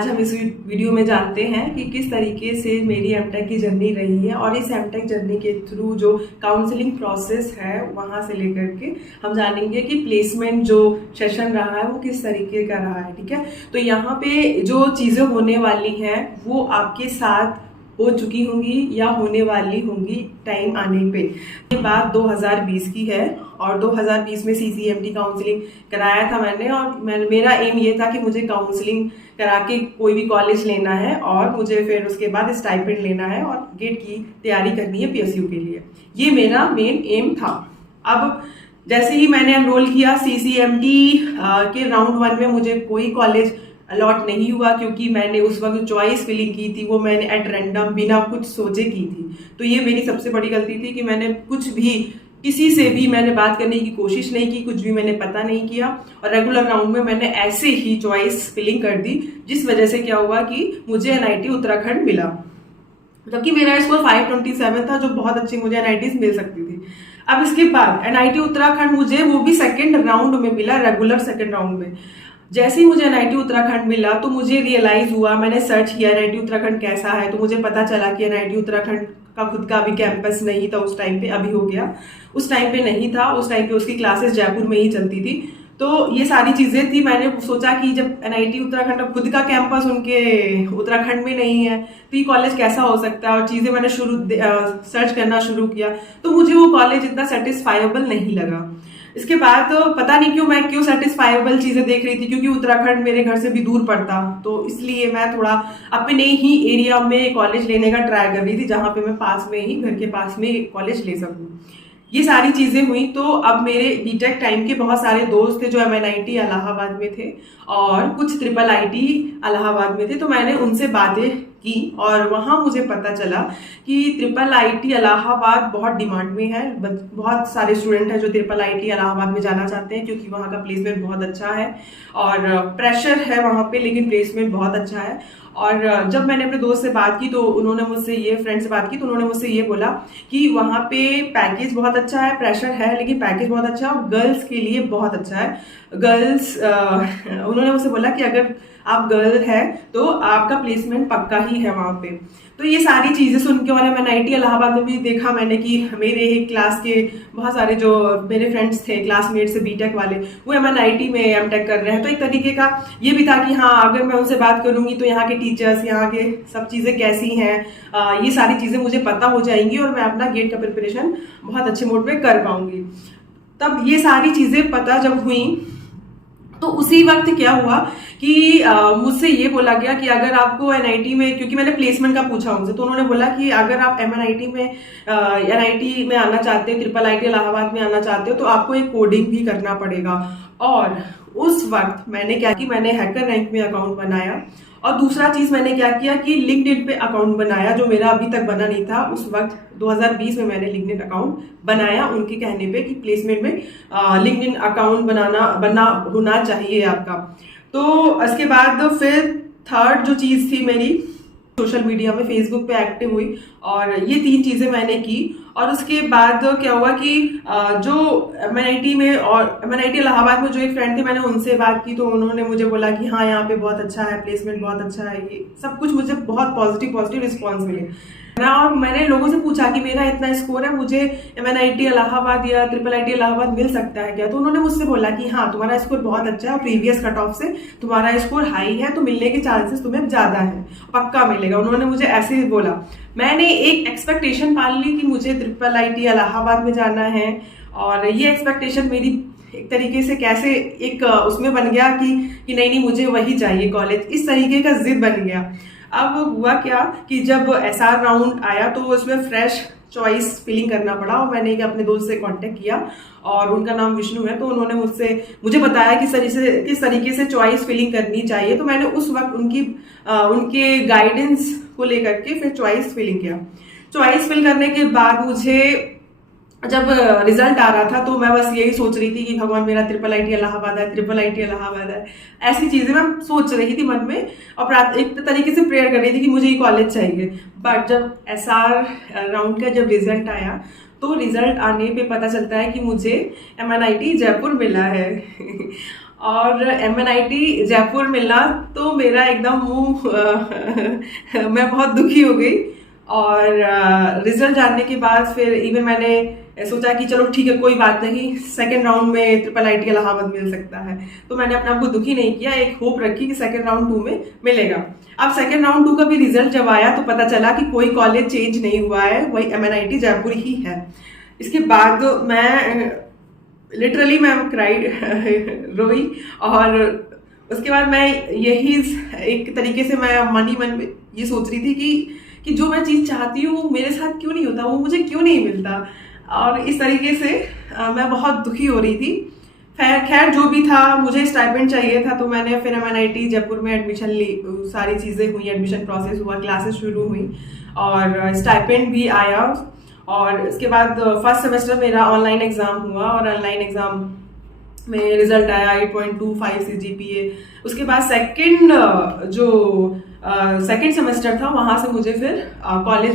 आज हम इस वीडियो में जानते हैं कि किस तरीके से मेरी एमटेक की जर्नी रही है और इस एमटेक जर्नी के थ्रू जो काउंसलिंग प्रोसेस है वहाँ से लेकर के हम जानेंगे कि प्लेसमेंट जो सेशन रहा है वो किस तरीके का रहा है। ठीक है, तो यहाँ पे जो चीज़ें होने वाली हैं वो आपके साथ हो चुकी होंगी या होने वाली होंगी टाइम आने पे। ये बात 2020 की है और 2020 में CCMT काउंसलिंग कराया था मैंने और मेरा एम ये था कि मुझे काउंसलिंग करा के कोई भी कॉलेज लेना है और मुझे फिर उसके बाद स्टाइपेंड लेना है और गेट की तैयारी करनी है PSU के लिए। ये मेरा मेन एम था। अब जैसे ही मैंने एनरोल किया CCMT के राउंड 1 में मुझे कोई कॉलेज अलॉट नहीं हुआ क्योंकि मैंने उस वक्त चॉइस फिलिंग की थी वो मैंने एट रैंडम बिना कुछ सोचे की थी। तो ये मेरी सबसे बड़ी गलती थी कि मैंने कुछ भी किसी से भी मैंने बात करने की कोशिश नहीं की, कुछ भी मैंने पता नहीं किया और रेगुलर राउंड में मैंने ऐसे ही चॉइस फिलिंग कर दी, जिस वजह से क्या हुआ कि मुझे NIT उत्तराखंड मिला, जबकि मेरा स्कोर 527 था, जो बहुत अच्छी मुझे NITs मिल सकती थी। अब इसके बाद NIT उत्तराखंड मुझे वो भी सेकेंड राउंड में मिला, रेगुलर सेकेंड राउंड में। जैसे ही मुझे NIT उत्तराखंड मिला तो मुझे रियलाइज हुआ, मैंने सर्च किया NIT उत्तराखंड कैसा है, तो मुझे पता चला कि NIT उत्तराखंड का खुद का अभी कैंपस नहीं था उस टाइम पे, अभी हो गया। उस टाइम पे नहीं था, उस टाइम पे उसकी क्लासेस जयपुर में ही चलती थी। तो ये सारी चीजें थी, मैंने सोचा कि जब NIT उत्तराखंड खुद का कैंपस उनके उत्तराखंड में नहीं है तो ये कॉलेज कैसा हो सकता है, और चीजें मैंने सर्च करना शुरू किया तो मुझे वो कॉलेज इतना सेटिस्फाइबल नहीं लगा। इसके बाद पता नहीं क्यों मैं सेटिस्फाइबल चीजें देख रही थी, क्योंकि उत्तराखंड मेरे घर से भी दूर पड़ता, तो इसलिए मैं थोड़ा अपने ही एरिया में कॉलेज लेने का ट्राई कर रही थी जहां पे मैं पास में ही, घर के पास में कॉलेज ले सकूं। ये सारी चीजें हुई तो अब मेरे बीटेक टाइम के बहुत सारे दोस्त थे जो MNIT इलाहाबाद में थे और कुछ IIIT इलाहाबाद में थे, तो मैंने उनसे बातें की और वहां मुझे पता चला कि IIIT इलाहाबाद बहुत डिमांड में है। बहुत सारे स्टूडेंट हैं जो IIIT इलाहाबाद में जाना चाहते हैं क्योंकि वहां का प्लेसमेंट बहुत अच्छा है और प्रेशर है वहां पे, लेकिन प्लेसमेंट बहुत अच्छा है। और जब मैंने अपने दोस्त से बात की तो उन्होंने मुझसे ये फ्रेंड से बात की तो उन्होंने मुझसे ये बोला कि वहाँ पे पैकेज बहुत अच्छा है, प्रेशर है लेकिन पैकेज बहुत अच्छा है और गर्ल्स के लिए बहुत अच्छा है। गर्ल्स उन्होंने मुझसे बोला कि अगर आप गर्ल है तो आपका प्लेसमेंट पक्का ही है वहाँ पे। तो ये सारी चीजें सुन के और MNIT इलाहाबाद में भी देखा मैंने कि मेरे एक क्लास के बहुत सारे जो मेरे फ्रेंड्स थे क्लासमेट से बीटेक वाले, वो MNIT में एमटेक कर रहे हैं। तो एक तरीके का ये भी था कि हाँ, अगर मैं उनसे बात करूंगी तो यहाँ के टीचर्स, यहाँ के सब चीजें कैसी हैं, ये सारी चीजें मुझे पता हो जाएंगी और मैं अपना गेट का प्रिपरेशन बहुत अच्छे मोड पे कर पाऊंगी। तब ये सारी चीजें पता जब हुई तो उसी वक्त क्या हुआ कि मुझसे ये बोला गया कि अगर आपको NIT में, क्योंकि मैंने प्लेसमेंट का पूछा उनसे, तो उन्होंने बोला कि अगर आप NIT में आना चाहते हो, IIIT इलाहाबाद में आना चाहते हो तो आपको एक कोडिंग भी करना पड़ेगा। और उस वक्त मैंने क्या कि मैंने हैकर रैंक में अकाउंट बनाया और दूसरा चीज मैंने क्या किया कि लिंक्डइन पे अकाउंट बनाया, जो मेरा अभी तक बना नहीं था। उस वक्त 2020 में मैंने लिंक्डइन अकाउंट बनाया उनके कहने पे कि प्लेसमेंट में लिंक्डइन अकाउंट बना होना चाहिए आपका। तो इसके बाद फिर थर्ड जो चीज थी मेरी, सोशल मीडिया में फेसबुक पे एक्टिव हुई और ये 3 चीजें मैंने की। और उसके बाद क्या हुआ कि जो MNIT में और MNIT इलाहाबाद में जो एक फ्रेंड थे, मैंने उनसे बात की तो उन्होंने मुझे बोला कि हाँ, यहाँ पे बहुत अच्छा है, प्लेसमेंट बहुत अच्छा है, ये सब कुछ मुझे बहुत पॉजिटिव रिस्पॉन्स मिले। और मैंने लोगों से पूछा कि मेरा इतना स्कोर है, मुझे MNIT इलाहाबाद या IIIT इलाहाबाद मिल सकता है क्या? तो उन्होंने मुझसे बोला कि हाँ, तुम्हारा स्कोर बहुत अच्छा है और प्रीवियस कट ऑफ से तुम्हारा स्कोर हाई है, तो मिलने के चांसेस तुम्हें ज्यादा है, पक्का मिलेगा। उन्होंने मुझे ऐसे ही बोला। मैंने एक एक्सपेक्टेशन पाल ली कि मुझे IIIT इलाहाबाद में जाना है और ये एक्सपेक्टेशन मेरी एक तरीके से कैसे एक उसमें बन गया कि नहीं मुझे वही चाहिए कॉलेज, इस तरीके का जिद बन गया। अब हुआ क्या कि जब SR राउंड आया तो उसमें फ्रेश चॉइस फिलिंग करना पड़ा और मैंने अपने दोस्त से कांटेक्ट किया और उनका नाम विष्णु है, तो उन्होंने मुझे बताया कि किस तरीके से चॉइस फिलिंग करनी चाहिए। तो मैंने उस वक्त उनके गाइडेंस को लेकर के फिर चॉइस फिलिंग किया। चॉइस फिल करने के बाद मुझे जब रिजल्ट आ रहा था तो मैं बस यही सोच रही थी कि भगवान मेरा IIIT इलाहाबाद है, ऐसी चीजें मैं सोच रही थी मन में और एक तरीके से प्रेयर कर रही थी कि मुझे ये कॉलेज चाहिए। बट जब SR राउंड का जब रिजल्ट आया तो रिजल्ट आने पे पता चलता है कि मुझे MNIT जयपुर मिला है और MNIT जयपुर मिला तो मेरा एकदम मुंह मैं बहुत दुखी हो गई। और रिजल्ट जानने के बाद फिर इवन मैंने सोचा कि चलो ठीक है कोई बात नहीं, सेकेंड राउंड में IIIT इलाहाबाद मिल सकता है। तो मैंने अपने आप को दुखी नहीं किया, एक होप रखी कि सेकेंड राउंड 2 में मिलेगा। अब सेकेंड राउंड 2 का भी रिजल्ट जब आया तो पता चला कि कोई कॉलेज चेंज नहीं हुआ है, वही MNIT जयपुर ही है। इसके बाद मैं लिटरली रोई और उसके बाद मैं यही एक तरीके से मैं मन में ये सोच रही थी कि जो मैं चीज़ चाहती हूँ मेरे साथ क्यों नहीं होता, वो मुझे क्यों नहीं मिलता। और इस तरीके से मैं बहुत दुखी हो रही थी। खैर जो भी था, मुझे स्टाइपेंड चाहिए था तो मैंने फिर MNIT जयपुर में एडमिशन ली। सारी चीज़ें हुई, एडमिशन प्रोसेस हुआ, क्लासेस शुरू हुई और स्टाइपेंड भी आया। और इसके बाद फर्स्ट सेमेस्टर मेरा ऑनलाइन एग्ज़ाम हुआ और ऑनलाइन एग्ज़ाम में रिजल्ट आया 8.25 CGPA। उसके बाद सेकेंड सेमेस्टर था, वहाँ से मुझे फिर कॉलेज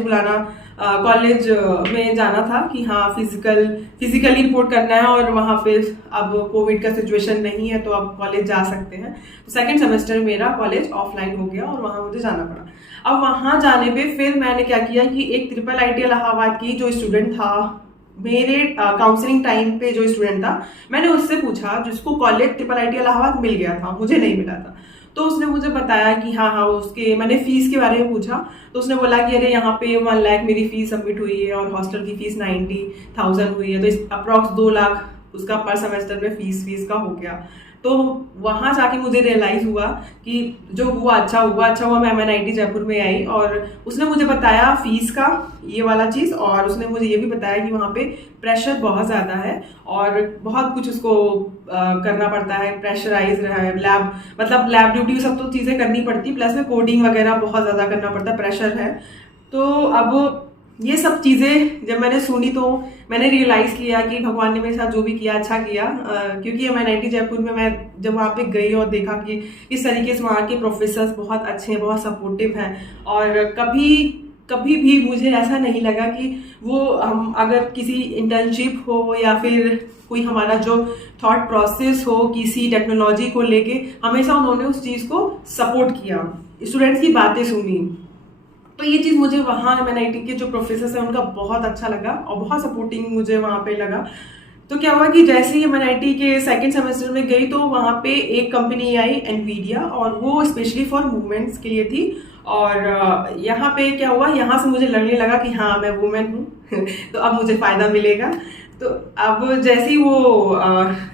में जाना था कि हाँ फिजिकली रिपोर्ट करना है और वहाँ पे अब कोविड का सिचुएशन नहीं है तो अब कॉलेज जा सकते हैं। तो सेकेंड सेमेस्टर मेरा कॉलेज ऑफलाइन हो गया और वहाँ मुझे जाना पड़ा। अब वहाँ जाने पे फिर मैंने क्या किया कि एक IIIT इलाहाबाद की जो स्टूडेंट था, मेरे काउंसलिंग टाइम पे जो स्टूडेंट था, मैंने उससे पूछा जिसको कॉलेज IIIT इलाहाबाद मिल गया था, मुझे नहीं मिला था। तो उसने मुझे बताया कि हाँ उसके, मैंने फीस के बारे में पूछा तो उसने बोला कि अरे यहाँ पे 1 लाख मेरी फीस सबमिट हुई है और हॉस्टल की फीस 90,000 हुई है, तो अप्रॉक्स 2 लाख उसका पर सेमेस्टर में फीस का हो गया। तो वहाँ जाके मुझे रियलाइज़ हुआ कि जो हुआ अच्छा हुआ। मैं MNIT जयपुर में आई और उसने मुझे बताया फीस का ये वाला चीज़, और उसने मुझे ये भी बताया कि वहाँ पे प्रेशर बहुत ज़्यादा है और बहुत कुछ उसको करना पड़ता है, प्रेशराइज रहा है, लैब ड्यूटी सब तो चीज़ें करनी पड़ती, प्लस में कोडिंग वगैरह बहुत ज़्यादा करना पड़ता है, प्रेशर है। तो अब ये सब चीज़ें जब मैंने सुनी तो मैंने रियलाइज़ किया कि भगवान ने मेरे साथ जो भी किया अच्छा किया, क्योंकि MNIT जयपुर में मैं जब वहाँ पे गई और देखा कि इस तरीके से वहाँ के प्रोफेसर्स बहुत अच्छे हैं, बहुत सपोर्टिव हैं, और कभी भी मुझे ऐसा नहीं लगा कि वो हम अगर किसी इंटर्नशिप हो या फिर कोई हमारा जो थॉट प्रोसेस हो किसी टेक्नोलॉजी को लेके, हमेशा उन्होंने उस चीज़ को सपोर्ट किया, स्टूडेंट्स की बातें सुनी। तो ये चीज़ मुझे वहाँ MNIT के जो प्रोफेसर हैं उनका बहुत अच्छा लगा और बहुत सपोर्टिंग मुझे वहाँ पे लगा। तो क्या हुआ कि जैसे ही MNIT के सेकंड सेमेस्टर में गई तो वहाँ पे एक कंपनी आई NVIDIA, और वो स्पेशली फॉर वुमेन्स के लिए थी। और यहाँ पे क्या हुआ, यहाँ से मुझे लगने लगा कि हाँ मैं वुमेन हूँ तो अब मुझे फ़ायदा मिलेगा। तो अब जैसे ही वो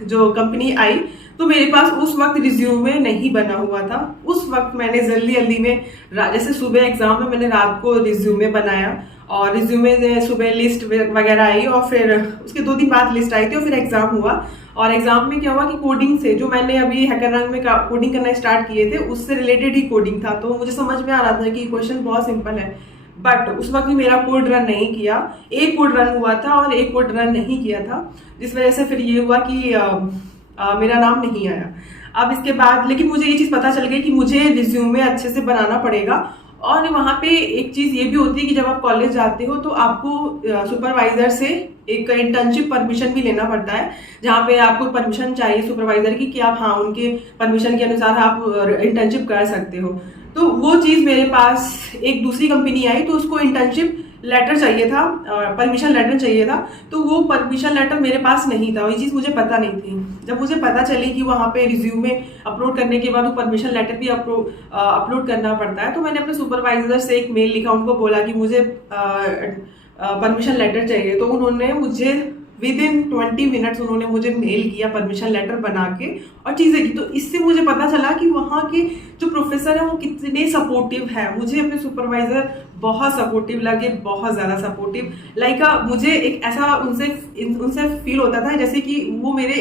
जो कंपनी आई तो मेरे पास उस वक्त रिज्यूमे नहीं बना हुआ था। उस वक्त मैंने जल्दी में, जैसे सुबह एग्जाम में मैंने रात को रिज्यूमे बनाया और रिज्यूमे से सुबह लिस्ट वगैरह आई और फिर उसके 2 दिन बाद लिस्ट आई थी और फिर एग्जाम हुआ। और एग्जाम में क्या हुआ कि कोडिंग से, जो मैंने अभी हैकररन में कोडिंग करना स्टार्ट किए थे उससे रिलेटेड ही कोडिंग था, तो मुझे समझ में आ रहा था कि क्वेश्चन बहुत सिंपल है। बट उस वक्त भी मेरा कोड रन नहीं किया, एक कोड रन हुआ था और एक कोड रन नहीं किया था, जिस वजह से फिर ये हुआ कि मेरा नाम नहीं आया। अब इसके बाद लेकिन मुझे ये चीज़ पता चल गई कि मुझे रिज्यूमे अच्छे से बनाना पड़ेगा। और वहाँ पे एक चीज़ ये भी होती है कि जब आप कॉलेज जाते हो तो आपको सुपरवाइजर से एक इंटर्नशिप परमिशन भी लेना पड़ता है, जहाँ पे आपको परमिशन चाहिए सुपरवाइजर की कि आप हाँ उनके परमिशन के अनुसार आप इंटर्नशिप कर सकते हो। तो वो चीज़ मेरे पास, एक दूसरी कंपनी आई तो उसको इंटर्नशिप लेटर चाहिए था, परमिशन लेटर चाहिए था, तो वो परमिशन लेटर मेरे पास नहीं था। ये चीज़ मुझे पता नहीं थी। जब मुझे पता चली कि वहाँ पे रिज्यूमे अपलोड करने के बाद वो परमिशन लेटर भी अपलोड करना पड़ता है, तो मैंने अपने सुपरवाइजर से एक मेल लिखा, उनको बोला कि मुझे परमिशन लेटर चाहिए। तो उन्होंने मुझे विदिन 20 मिनट्स उन्होंने मुझे मेल किया परमिशन लेटर बना के और चीज़ें की। तो इससे मुझे पता चला कि वहाँ के जो प्रोफेसर हैं वो कितने सपोर्टिव हैं। मुझे अपने सुपरवाइजर बहुत सपोर्टिव लगे, बहुत ज़्यादा सपोर्टिव। मुझे एक ऐसा उनसे फील होता था जैसे कि वो मेरे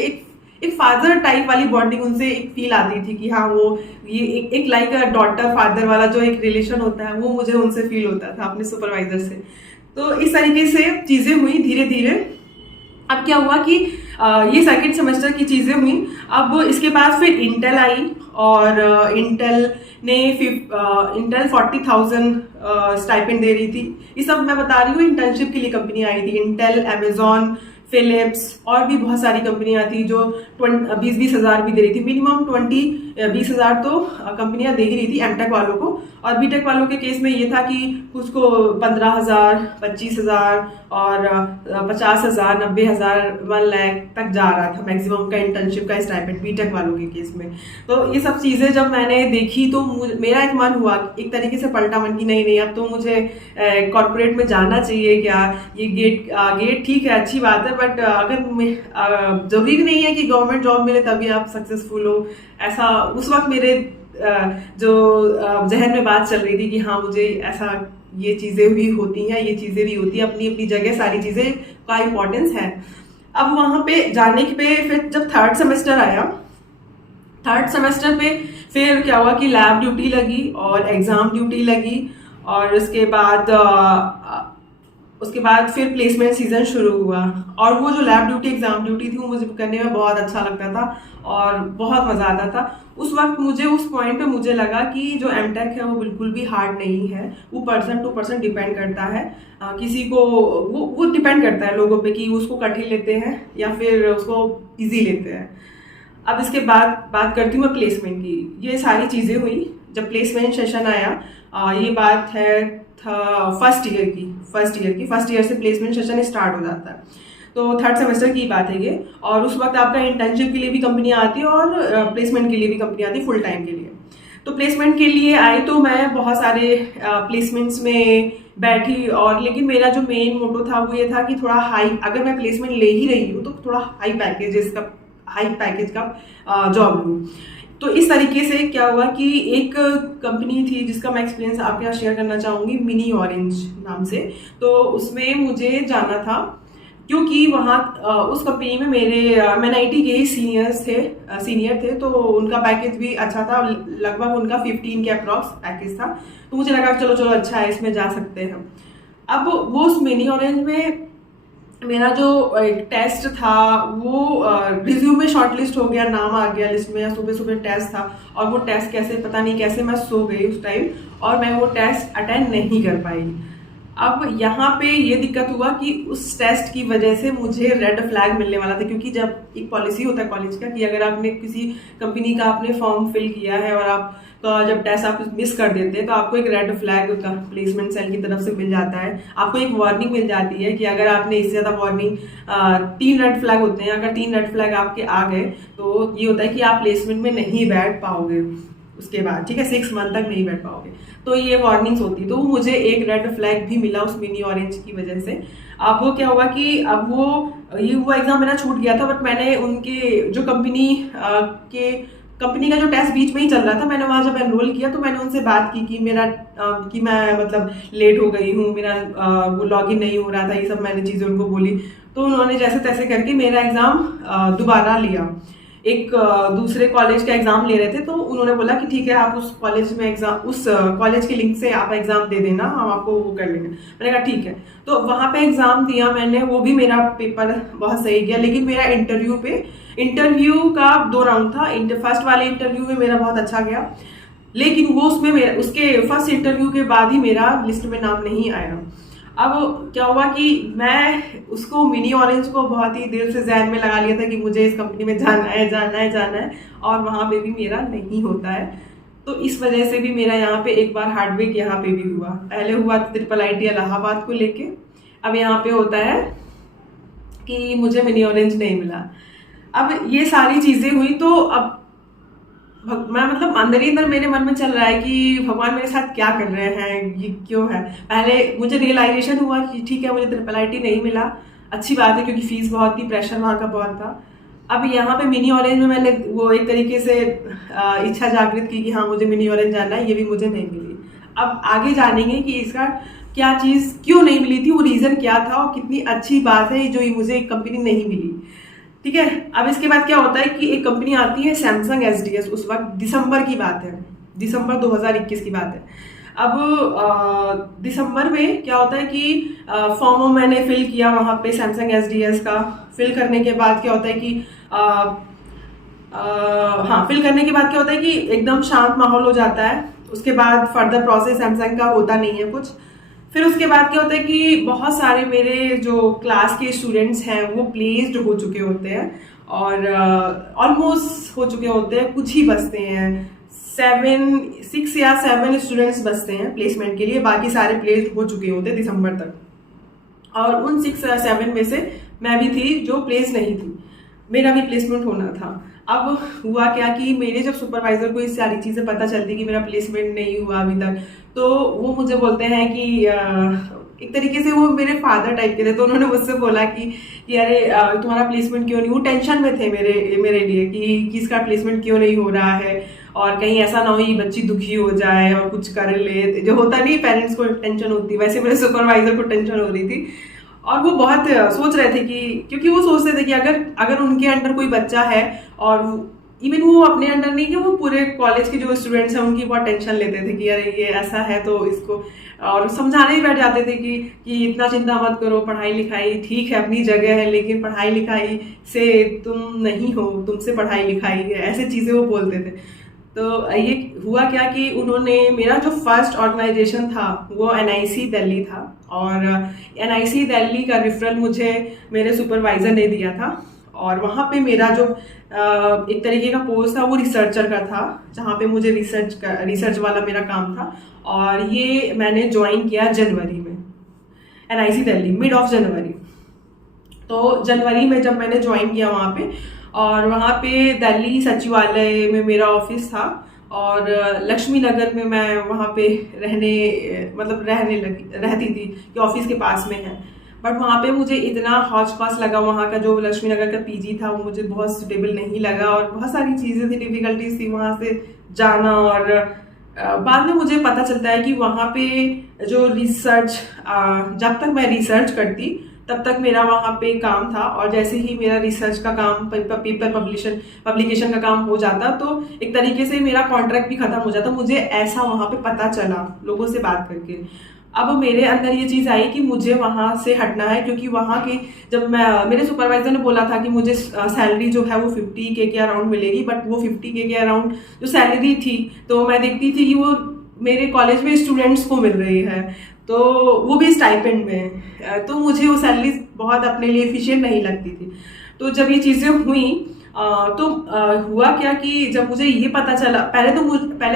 एक फादर टाइप वाली बॉन्डिंग उनसे एक फील आती थी कि हाँ वो ये एक लाइक अ डॉटर फादर वाला जो एक रिलेशन होता है वो मुझे उनसे फील होता था अपने सुपरवाइजर से। तो इस तरीके से चीज़ें हुई धीरे धीरे। अब क्या हुआ कि ये सेकंड सेमेस्टर की चीज़ें हुई। अब इसके बाद फिर इंटेल आई और इंटेल ने इंटेल 40,000 स्टाइपेंड दे रही थी। ये सब मैं बता रही हूँ इंटर्नशिप के लिए कंपनी आई थी। इंटेल, अमेजॉन, फिलिप्स और भी बहुत सारी कंपनियां थी जो 20-20 हज़ार भी दे रही थी। मिनिमम 20-20 हज़ार तो कंपनियां दे ही रही थी एमटेक वालों को। और बीटेक वालों के केस में ये था कि कुछ को 15,000, 25,000 और 50,000, 90,000, 1 लाख तक जा रहा था मैक्सिमम का इंटर्नशिप का स्टाइपेंड बीटेक वालों के केस में। तो ये सब चीज़ें जब मैंने देखी तो मेरा एक मन हुआ, एक तरीके से पलटा मन की नहीं अब तो मुझे कॉर्पोरेट में जाना चाहिए क्या। ये गेट ठीक है, अच्छी बात है, बट अगर जरूरी नहीं है कि गवर्नमेंट जॉब मिले तभी आप सक्सेसफुल हो। ऐसा उस वक्त मेरे जो जहन में बात चल रही थी कि हाँ मुझे ऐसा ये चीज़ें भी होती हैं, ये चीज़ें भी होती हैं, अपनी अपनी जगह सारी चीज़ें का इम्पोर्टेंस है। अब वहाँ पे जाने पे फिर जब थर्ड सेमेस्टर आया, थर्ड सेमेस्टर पे फिर क्या हुआ कि लैब ड्यूटी लगी और एग्ज़ाम ड्यूटी लगी और उसके बाद फिर प्लेसमेंट सीजन शुरू हुआ। और वो जो लैब ड्यूटी एग्जाम ड्यूटी थी वो मुझे करने में बहुत अच्छा लगता था और बहुत मज़ा आता था। उस वक्त मुझे उस पॉइंट पे मुझे लगा कि जो एमटेक है वो बिल्कुल भी हार्ड नहीं है, वो पर्सन टू पर्सन डिपेंड करता है। किसी को वो डिपेंड करता है लोगों पे कि उसको कठिन लेते हैं या फिर उसको इजी लेते हैं। अब इसके बाद बात करती हूँ मैं प्लेसमेंट की। ये सारी चीज़ें हुई जब प्लेसमेंट सेशन आया। ये बात है फर्स्ट ईयर से प्लेसमेंट सेशन स्टार्ट हो जाता है। तो थर्ड सेमेस्टर की बात है ये। और उस वक्त आपका इंटर्नशिप के लिए भी कंपनियां आती है और प्लेसमेंट के लिए भी कंपनी आती है फुल टाइम के लिए। तो प्लेसमेंट के लिए आई तो मैं बहुत सारे प्लेसमेंट्स में बैठी और लेकिन मेरा जो मेन मोटो था वो ये था कि थोड़ा हाई, अगर मैं प्लेसमेंट ले ही रही हूँ तो थोड़ा हाई पैकेज का जॉब लूँ। तो इस तरीके से क्या हुआ कि एक कंपनी थी जिसका मैं एक्सपीरियंस आपके साथ शेयर करना चाहूँगी, मिनी ऑरेंज नाम से। तो उसमें मुझे जाना था क्योंकि वहाँ उस कंपनी में मेरे MNIT के ही सीनियर थे तो उनका पैकेज भी अच्छा था, लगभग उनका 15 के अप्रॉक्स पैकेज था। तो मुझे लगा चलो अच्छा है, इसमें जा सकते हैं। अब वो उस मिनी ऑरेंज में मेरा जो एक टेस्ट था वो रिज्यूमे शॉर्टलिस्ट हो गया, नाम आ गया लिस्ट में, सुबह टेस्ट था और वो टेस्ट पता नहीं कैसे मैं सो गई उस टाइम और मैं वो टेस्ट अटेंड नहीं कर पाई। अब यहाँ पे ये दिक्कत हुआ कि उस टेस्ट की वजह से मुझे रेड फ्लैग मिलने वाला था, क्योंकि जब एक पॉलिसी होता है कॉलेज का कि अगर आपने किसी कंपनी का आपने फॉर्म फिल किया है और आप जब टेस्ट आप मिस कर देते हैं तो आपको एक रेड फ्लैग का प्लेसमेंट सेल की तरफ से मिल जाता है। आपको एक वार्निंग मिल जाती है कि अगर आपने इससे ज़्यादा वार्निंग 3 रेड फ्लैग होते हैं, अगर 3 रेड फ्लैग आपके आ गए तो ये होता है कि आप प्लेसमेंट में नहीं बैठ पाओगे उसके बाद, ठीक है, 6 मंथ तक नहीं बैठ पाओगे। तो ये वार्निंग्स होती। तो मुझे एक रेड फ्लैग भी मिला उस मिनी ऑरेंज की वजह से। अब वो क्या हुआ कि अब वो एग्जाम मेरा छूट गया था, बट मैंने उनके जो कंपनी का जो टेस्ट बीच में ही चल रहा था, मैंने वहाँ जब एनरोल किया तो मैंने उनसे बात की कि मैं मतलब लेट हो गई हूँ, मेरा वो लॉगिन नहीं हो रहा था, ये सब मैंने चीज़ें उनको बोली। तो उन्होंने जैसे तैसे करके मेरा एग्ज़ाम दोबारा लिया। एक दूसरे कॉलेज का एग्जाम ले रहे थे तो उन्होंने बोला कि ठीक है आप उस कॉलेज के लिंक से आप एग्जाम दे देना, हम आपको वो कर लेंगे। मैंने कहा ठीक है। तो वहाँ पे एग्जाम दिया मैंने, वो भी मेरा पेपर बहुत सही गया, लेकिन मेरा इंटरव्यू का 2 राउंड था। फर्स्ट वाले इंटरव्यू में मेरा बहुत अच्छा गया, लेकिन वो उसके फर्स्ट इंटरव्यू के बाद ही मेरा लिस्ट में नाम नहीं आया। अब क्या हुआ कि मैं उसको मिनी ऑरेंज को बहुत ही दिल से जहन में लगा लिया था कि मुझे इस कंपनी में जाना है और वहाँ पे भी मेरा नहीं होता है। तो इस वजह से भी मेरा यहाँ पे एक बार हार्डवेक यहाँ पे भी हुआ। पहले हुआ IIIT इलाहाबाद को लेके, अब यहाँ पे होता है कि मुझे मिनी ऑरेंज नहीं मिला। अब ये सारी चीज़ें हुई तो अब मैं मतलब अंदर ही अंदर मेरे मन में चल रहा है कि भगवान मेरे साथ क्या कर रहे हैं, ये क्यों है। पहले मुझे रियलाइजेशन हुआ कि ठीक है मुझे IIIT नहीं मिला, अच्छी बात है क्योंकि फीस बहुत थी, प्रेशर वहाँ का बहुत था। अब यहाँ पे मिनी ऑरेंज में मैंने वो एक तरीके से इच्छा जागृत की कि हाँ मुझे मिनी ऑरेंज जाना है, ये भी मुझे नहीं मिली। अब आगे जानेंगे कि इसका क्या चीज़ क्यों नहीं मिली थी, वो रीज़न क्या था और कितनी अच्छी बात है जो मुझे एक कंपनी नहीं मिली। ठीक है, अब इसके बाद क्या होता है कि एक कंपनी आती है सैमसंग SDS, उस वक्त दिसंबर की बात है, दिसंबर 2021 की बात है। अब दिसंबर में क्या होता है कि फॉर्म मैंने फिल किया वहाँ पे सैमसंग SDS का। फिल करने के बाद क्या होता है कि हाँ, फिल करने के बाद क्या होता है कि एकदम शांत माहौल हो जाता है। उसके बाद फर्दर प्रोसेस सैमसंग का होता नहीं है कुछ। फिर उसके बाद क्या होता है कि बहुत सारे मेरे जो क्लास के स्टूडेंट्स हैं वो प्लेस्ड हो चुके होते हैं और ऑलमोस्ट हो चुके होते हैं, कुछ ही बचते हैं। 6 या 7 स्टूडेंट्स बचते हैं प्लेसमेंट के लिए, बाकी सारे प्लेस्ड हो चुके होते हैं दिसंबर तक। और उन 6 या 7 में से मैं भी थी जो प्लेस नहीं थी, मेरा भी प्लेसमेंट होना था। अब हुआ क्या कि मेरे जब सुपरवाइजर को ये सारी चीज़ें पता चलती कि मेरा प्लेसमेंट नहीं हुआ अभी तक, तो वो मुझे बोलते हैं कि एक तरीके से वो मेरे फादर टाइप के थे। तो उन्होंने मुझसे बोला कि अरे तुम्हारा प्लेसमेंट क्यों नहीं, वो टेंशन में थे मेरे लिए कि इसका प्लेसमेंट क्यों नहीं हो रहा है, और कहीं ऐसा ना हो ये बच्ची दुखी हो जाए और कुछ कर ले, जो होता नहीं पेरेंट्स को टेंशन होती है, वैसे मेरे सुपरवाइजर को टेंशन हो रही थी। और वो बहुत सोच रहे थे कि, क्योंकि वो सोचते थे कि अगर उनके अंडर कोई बच्चा है, और इवन वो अपने अंडर नहीं कि वो पूरे कॉलेज के जो स्टूडेंट्स हैं उनकी बहुत टेंशन लेते थे कि अरे ये ऐसा है तो इसको, और समझाने ही बैठ जाते थे कि इतना चिंता मत करो, पढ़ाई लिखाई ठीक है अपनी जगह है, लेकिन पढ़ाई लिखाई से तुम नहीं हो, तुमसे पढ़ाई लिखाई है, ऐसे चीज़ें वो बोलते थे। तो ये हुआ क्या कि उन्होंने, मेरा जो फर्स्ट ऑर्गेनाइजेशन था वो NIC दिल्ली था, और NIC दिल्ली का रेफरल मुझे मेरे सुपरवाइजर ने दिया था। और वहाँ पे मेरा जो एक तरीके का पोस्ट था वो रिसर्चर का था, जहाँ पे मुझे रिसर्च वाला मेरा काम था। और ये मैंने ज्वाइन किया जनवरी में, NIC Delhi mid of January. तो जनवरी में जब मैंने ज्वाइन किया वहाँ पे, और वहाँ पे दिल्ली सचिवालय में मेरा ऑफिस था, और लक्ष्मी नगर में मैं वहाँ पे रहती थी कि ऑफिस के पास में है। बट वहाँ पे मुझे इतना हौच पौच लगा, वहाँ का जो लक्ष्मी नगर का PG था वो मुझे बहुत सुटेबल नहीं लगा, और बहुत सारी चीज़ें थी, डिफिकल्टीज थी वहाँ से जाना। और बाद में मुझे पता चलता है कि वहाँ पे जो रिसर्च, जब तक मैं रिसर्च करती तब तक मेरा वहाँ पे काम था, और जैसे ही मेरा रिसर्च का काम, पेपर पब्लिकेशन का काम हो जाता, तो एक तरीके से मेरा कॉन्ट्रैक्ट भी खत्म हो जाता। मुझे ऐसा वहाँ पे पता चला लोगों से बात करके। अब मेरे अंदर ये चीज़ आई कि मुझे वहाँ से हटना है, क्योंकि वहाँ की जब मेरे सुपरवाइजर ने बोला था कि मुझे सैलरी जो है वो 50K के अराउंड मिलेगी, बट वो 50K के अराउंड जो सैलरी थी, तो मैं देखती थी कि वो मेरे कॉलेज में स्टूडेंट्स को मिल रही है, तो वो भी स्टाइपेंड में, तो मुझे वो सैलरी बहुत अपने लिए एफिशिएंट नहीं लगती थी। तो जब ये चीज़ें हुई तो हुआ क्या कि जब मुझे ये पता चला, पहले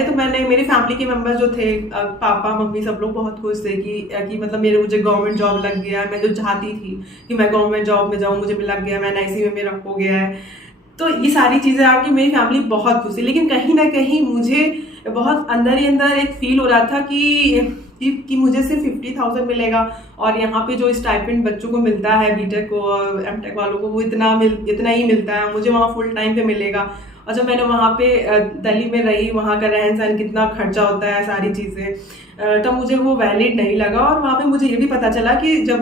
तो मैंने, मेरे फैमिली के मेंबर जो थे, पापा मम्मी सब लोग बहुत खुश थे कि मतलब मुझे गवर्नमेंट जॉब लग गया, मैं जो चाहती थी कि मैं गवर्नमेंट जॉब में जाऊँ, मुझे लग गया, मैं NIC में मेरा हो गया है। तो ये सारी चीज़ें आके मेरी फैमिली बहुत खुश थी, लेकिन कहीं ना कहीं मुझे बहुत अंदर ही अंदर एक फील हो रहा था कि मुझे सिर्फ 50,000 मिलेगा, और यहाँ पे जो स्टाइपेंड बच्चों को मिलता है, BTech को और MTech वालों को, वो इतना ही मिलता है, मुझे वहाँ फुल टाइम पे मिलेगा। और जब मैंने वहाँ पे दिल्ली में रही, वहाँ का रहन सहन, कितना खर्चा होता है, सारी चीज़ें, तब मुझे वो वैलिड नहीं लगा। और वहाँ पे मुझे ये भी पता चला कि जब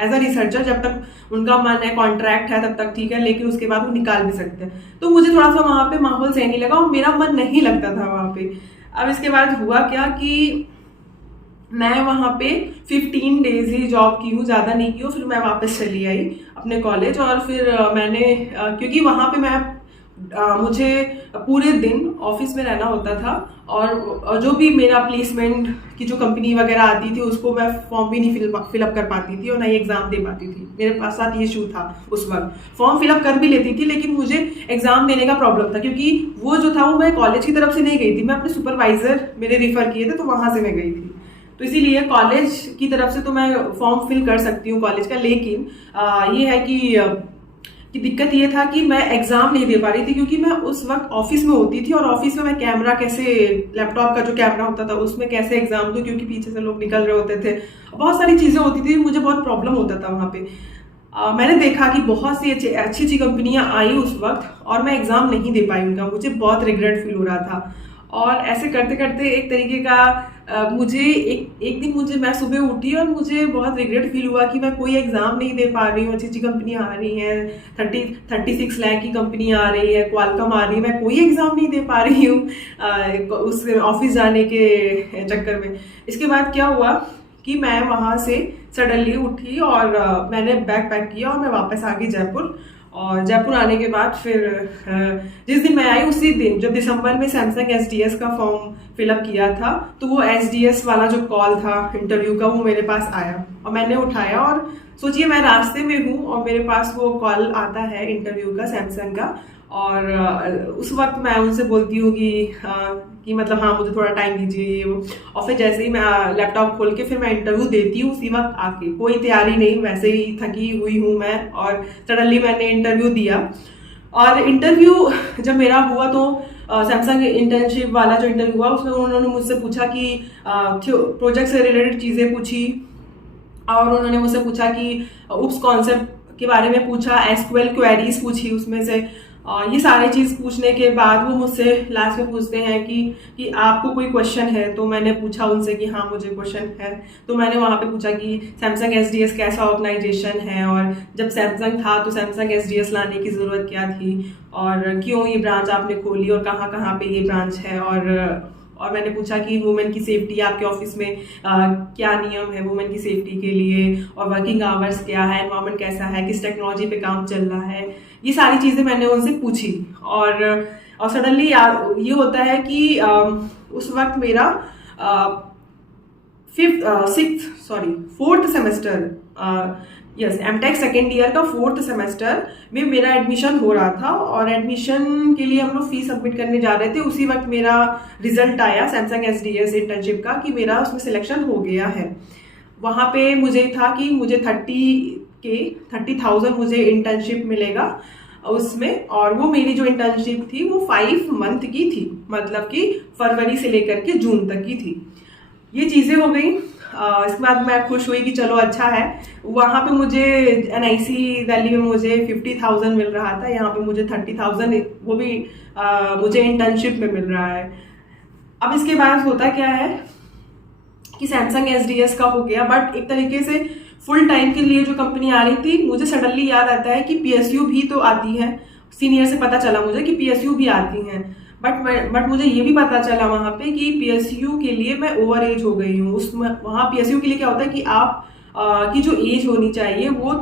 एज अ रिसर्चर जब तक उनका मन है, कॉन्ट्रैक्ट है, तब तक ठीक है, लेकिन उसके बाद वो निकाल भी सकते हैं। तो मुझे थोड़ा सा वहाँ पे माहौल सही नहीं लगा, और मेरा मन नहीं लगता था वहाँ पे। अब इसके बाद हुआ क्या कि मैं वहाँ पे 15 डेज ही जॉब की हूँ, ज़्यादा नहीं की हूँ। फिर मैं वापस चली आई अपने कॉलेज, और फिर मैंने क्योंकि वहाँ पे मुझे पूरे दिन ऑफिस में रहना होता था, और जो भी मेरा प्लेसमेंट की जो कंपनी वगैरह आती थी उसको मैं फॉर्म भी नहीं फिलअप कर पाती थी, और ना ही एग्ज़ाम दे पाती थी। मेरे पास साथ ये इशू था उस वक्त, फॉर्म फिलअप कर भी लेती थी, लेकिन मुझे एग्ज़ाम देने का प्रॉब्लम था, क्योंकि वो जो था वो मैं कॉलेज की तरफ से नहीं गई थी, मैं अपने सुपरवाइज़र मेरे रेफर किए थे, तो वहाँ से मैं गई थी। तो इसीलिए कॉलेज की तरफ से तो मैं फॉर्म फिल कर सकती हूँ कॉलेज का, लेकिन ये है कि दिक्कत ये था कि मैं एग्जाम नहीं दे पा रही थी, क्योंकि मैं उस वक्त ऑफिस में होती थी, और ऑफिस में मैं कैमरा कैसे, लैपटॉप का जो कैमरा होता था उसमें कैसे एग्जाम दूँ, क्योंकि पीछे से लोग निकल रहे होते थे, बहुत सारी चीज़ें होती थी, मुझे बहुत प्रॉब्लम होता था वहाँ पे। मैंने देखा कि बहुत सी अच्छी कंपनियाँ आई उस वक्त, और मैं एग्ज़ाम नहीं दे पाई उनका, मुझे बहुत रिग्रेट फील हो रहा था। और ऐसे करते करते एक तरीके का मुझे एक दिन मैं सुबह उठी और मुझे बहुत रिग्रेट फील हुआ कि मैं कोई एग्ज़ाम नहीं दे पा रही हूँ। अच्छी कंपनियाँ आ रही हैं, 36 लाख की कंपनियाँ आ रही है, क्वालकॉम आ रही है, मैं कोई एग्ज़ाम नहीं दे पा रही हूँ उस ऑफिस जाने के चक्कर में। इसके बाद क्या हुआ कि मैं वहाँ से सडनली उठी और मैंने बैग पैक किया और मैं वापस आ गई जयपुर। और जयपुर आने के बाद फिर जिस दिन मैं आई उसी दिन, जब दिसंबर में सैमसंग SDS का फॉर्म फिलअप किया था, तो वो SDS वाला जो कॉल था इंटरव्यू का वो मेरे पास आया और मैंने उठाया। और सोचिए मैं रास्ते में हूँ और मेरे पास वो कॉल आता है इंटरव्यू का सैमसंग का। और उस वक्त मैं उनसे बोलती हूँ कि मतलब हाँ मुझे थोड़ा टाइम दीजिए वो। और फिर जैसे ही मैं लैपटॉप खोल के फिर मैं इंटरव्यू देती हूँ, उसी वक्त आके, कोई तैयारी नहीं, वैसे ही थकी हुई हूँ मैं, और सडनली मैंने इंटरव्यू दिया। और इंटरव्यू जब मेरा हुआ तो सैमसंग इंटर्नशिप वाला जो इंटरव्यू हुआ उसमें उन्होंने मुझसे पूछा कि प्रोजेक्ट से रिलेटेड चीज़ें पूछी, और उन्होंने मुझसे पूछा कि उप्स कॉन्सेप्ट के बारे में पूछा, SQL क्वेरीज पूछी उसमें से। ये सारी चीज़ पूछने के बाद वो मुझसे लास्ट में पूछते हैं कि आपको कोई क्वेश्चन है। तो मैंने पूछा उनसे कि हाँ मुझे क्वेश्चन है। तो मैंने वहाँ पे पूछा कि सैमसंग SDS कैसा ऑर्गेनाइजेशन है, और जब सैमसंग था तो सैमसंग SDS लाने की ज़रूरत क्या थी, और क्यों ये ब्रांच आपने खोली, और कहाँ कहाँ पे ये ब्रांच है। और मैंने पूछा कि वुमेन की सेफ्टी आपके ऑफिस में क्या नियम है वुमेन की सेफ्टी के लिए, और वर्किंग आवर्स क्या है, एनवायरनमेंट कैसा है, किस टेक्नोलॉजी पे काम चल रहा है। ये सारी चीज़ें मैंने उनसे पूछी। और सडनली ये होता है कि उस वक्त मेरा fourth semester, MTech second year का 4th सेमेस्टर में मेरा एडमिशन हो रहा था। और एडमिशन के लिए हम लोग फीस सबमिट करने जा रहे थे। उसी वक्त मेरा रिजल्ट आया सैमसंग SDS इंटर्नशिप का कि मेरा उसमें सिलेक्शन हो गया है। वहाँ पे मुझे था कि मुझे 30,000 मुझे इंटर्नशिप मिलेगा उसमें। और वो मेरी जो इंटर्नशिप थी वो 5 मंथ की थी, मतलब कि फरवरी से लेकर के जून तक की थी। ये चीज़ें हो गई। इसके बाद मैं खुश हुई कि चलो अच्छा है। वहाँ पे मुझे NIC दिल्ली में मुझे 50,000 मिल रहा था, यहाँ पे मुझे 30,000 वो भी मुझे इंटर्नशिप में मिल रहा है। अब इसके बाद होता क्या है कि सैमसंग SDS का हो गया, बट एक तरीके से फुल टाइम के लिए जो कंपनी आ रही थी, मुझे सडनली याद आता है कि PSU भी तो आती है। सीनियर से पता चला मुझे कि PSU भी आती हैं, बट मुझे ये भी पता चला वहाँ पे कि PSU के लिए मैं ओवर एज हो गई हूँ। उसमें वहाँ PSU के लिए क्या होता है कि आप की जो एज होनी चाहिए वो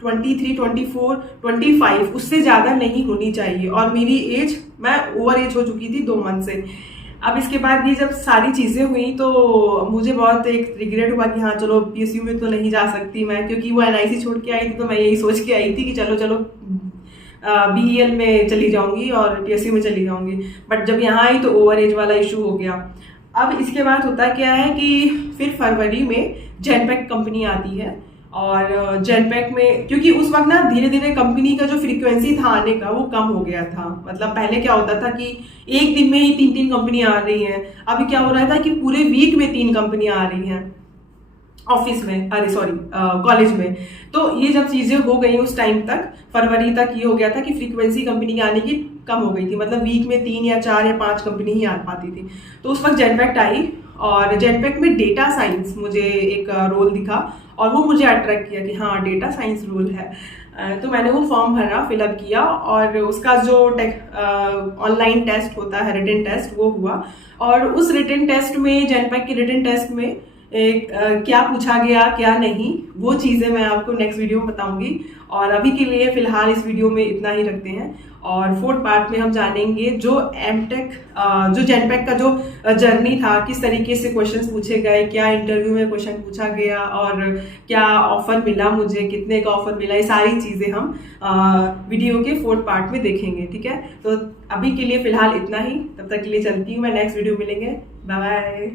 23, 24, 25 उससे ज़्यादा नहीं होनी चाहिए, और मेरी एज, मैं ओवर एज हो चुकी थी 2 मंथ से। अब इसके बाद ये जब सारी चीज़ें हुई तो मुझे बहुत एक रिग्रेट हुआ कि हाँ चलो PSU में तो नहीं जा सकती मैं, क्योंकि वो NIC छोड़ के आई थी तो मैं यही सोच के आई थी कि चलो BEL में चली जाऊंगी और PSU में चली जाऊंगी। बट जब यहाँ आई तो ओवर एज वाला इशू हो गया। अब इसके बाद होता क्या है कि फिर फरवरी में जेनपैक कंपनी आती है, और जेनपैक में क्योंकि उस वक्त ना धीरे धीरे कंपनी का जो फ्रीक्वेंसी था आने का वो कम हो गया था। मतलब पहले क्या होता था कि एक दिन में ही 3 कंपनियां आ रही हैं, अभी क्या हो रहा था कि पूरे वीक में 3 कंपनियां आ रही हैं ऑफिस में, कॉलेज में। तो ये जब चीजें हो गई उस टाइम तक, फरवरी तक ये हो गया था कि फ्रीक्वेंसी कंपनी की आने की कम हो गई थी, मतलब वीक में 3 या 4 या 5 कंपनी ही आ पाती थी। तो उस वक्त जेनपैक्ट आई, और जेनपैक्ट में डेटा साइंस मुझे एक रोल दिखा और वो मुझे अट्रैक्ट किया कि हाँ डेटा साइंस रोल है। तो मैंने वो फॉर्म भरा, फिलअप किया, और उसका जो ऑनलाइन टेस्ट होता है, रिटन टेस्ट, वो हुआ। और उस रिटन टेस्ट में, जेनपैक्ट के रिटन टेस्ट में क्या पूछा गया क्या नहीं, वो चीज़ें मैं आपको नेक्स्ट वीडियो में बताऊंगी। और अभी के लिए फिलहाल इस वीडियो में इतना ही रखते हैं, और 4th पार्ट में हम जानेंगे जो एमटेक जो जेनपैक्ट का जो जर्नी था, किस तरीके से क्वेश्चंस पूछे गए, क्या इंटरव्यू में क्वेश्चन पूछा गया, और क्या ऑफर मिला मुझे, कितने का ऑफर मिला, ये सारी चीज़ें हम वीडियो के 4th पार्ट में देखेंगे। ठीक है, तो अभी के लिए फिलहाल इतना ही, तब तक के लिए चलती हूँ मैं, नेक्स्ट वीडियो मिलेंगे, बाय बाय।